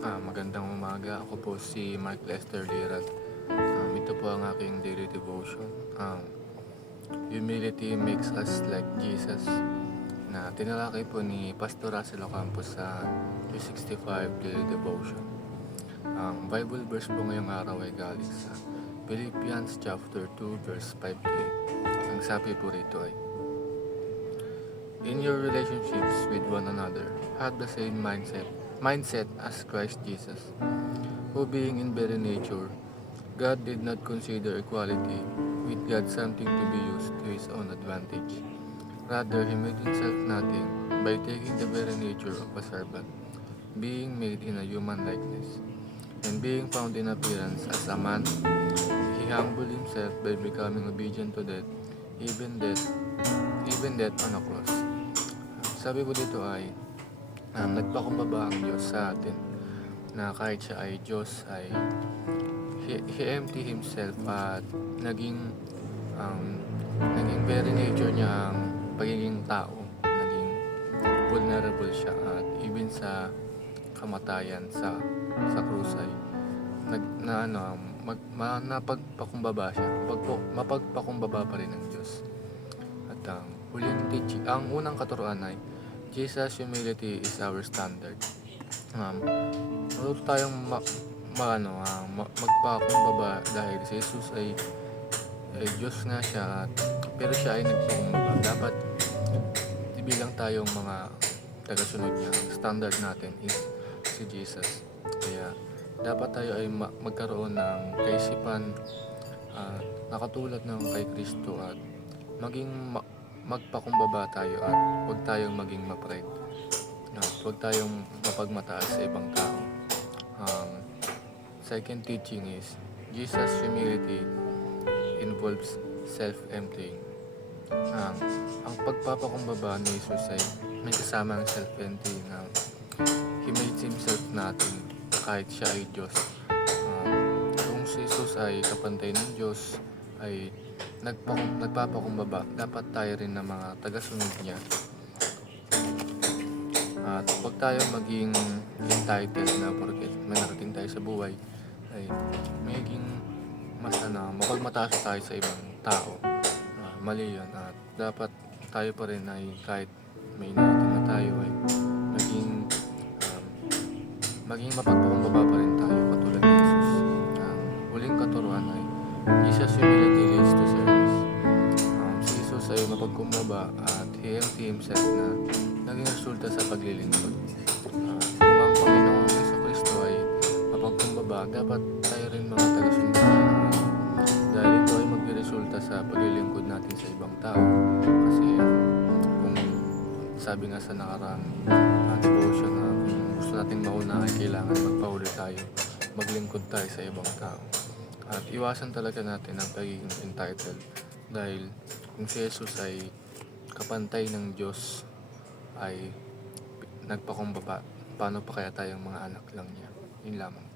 Magandang umaga. Ako po si Mark Lester Lirat. Ito po ang aking daily devotion. Humility makes us like Jesus, na tinalakay po ni Pastor Russell Ocampo sa 365 daily devotion. Ang Bible verse po ngayong araw ay galing sa Philippians chapter 2 verse 5 to 8. Ang sabi po rito ay, in your relationships with one another, have the same mindset as Christ Jesus, who being in very nature, God did not consider equality with God something to be used to his own advantage. Rather, he made himself nothing by taking the very nature of a servant, being made in a human likeness. And being found in appearance as a man, he humbled himself by becoming obedient to death, even death on a cross. Sabi ko dito ay, nagpakumbaba ang Diyos sa atin, na kahit siya ay Diyos ay he empty himself at naging very nature niya ang pagiging tao. Naging vulnerable siya at even sa kamatayan sa krus ay napagpakumbaba siya. Mapagpakumbaba pa rin ng Diyos. At ang unang katuruan ay Jesus' humility is our standard. Matuto tayong magpakumbaba dahil si Jesus ay Diyos nga siya, pero siya ay nagpakumbaba. Dapat bilang tayong mga tagasunod niya, ang standard natin is si Jesus. Kaya dapat tayo ay magkaroon ng kaisipan na katulad ng kay Kristo at magpakumbaba tayo at huwag tayong maging ma-pride. Huwag tayong mapagmataas sa ibang tao. Second teaching is Jesus' humility involves self-emptying. Ang pagpapakumbaba ni Jesus ay may kasama ang self-emptying. He made himself nothing kahit siya ay Diyos. Kung si Jesus ay kapantay ng Diyos ay nagpapakumbaba, dapat tayo rin na mga tagasunod niya. At huwag tayo maging entitled na porket may narating tayo sa buhay ay magiging mapagmataas tayo sa ibang tao. Mali yun. At dapat tayo pa rin ay kahit may narating na tayo ay maging mapagpakumbaba pa rin tayo katulad ni Jesus. Ang huling katuruan ay Jesus' humility leads to service. Si Jesus ay mapagkumbaba at he empty himself na naging resulta sa paglilingkod. Kung ang Panginoon Jesucristo ay mapagkumbaba, dapat tayo rin mga tagasunod niya. Dahil ito ay magdiresulta sa paglilingkod natin sa ibang tao. Kasi kung sabi nga sa nakaraang devotion na kung gusto nating mauna ay kailangan magpahuli tayo, maglingkod tayo sa ibang tao. At iwasan talaga natin ang pagiging entitled dahil kung si Jesus ay kapantay ng Diyos ay nagpakumbaba, paano pa kaya tayong mga anak lang niya? Yun lamang.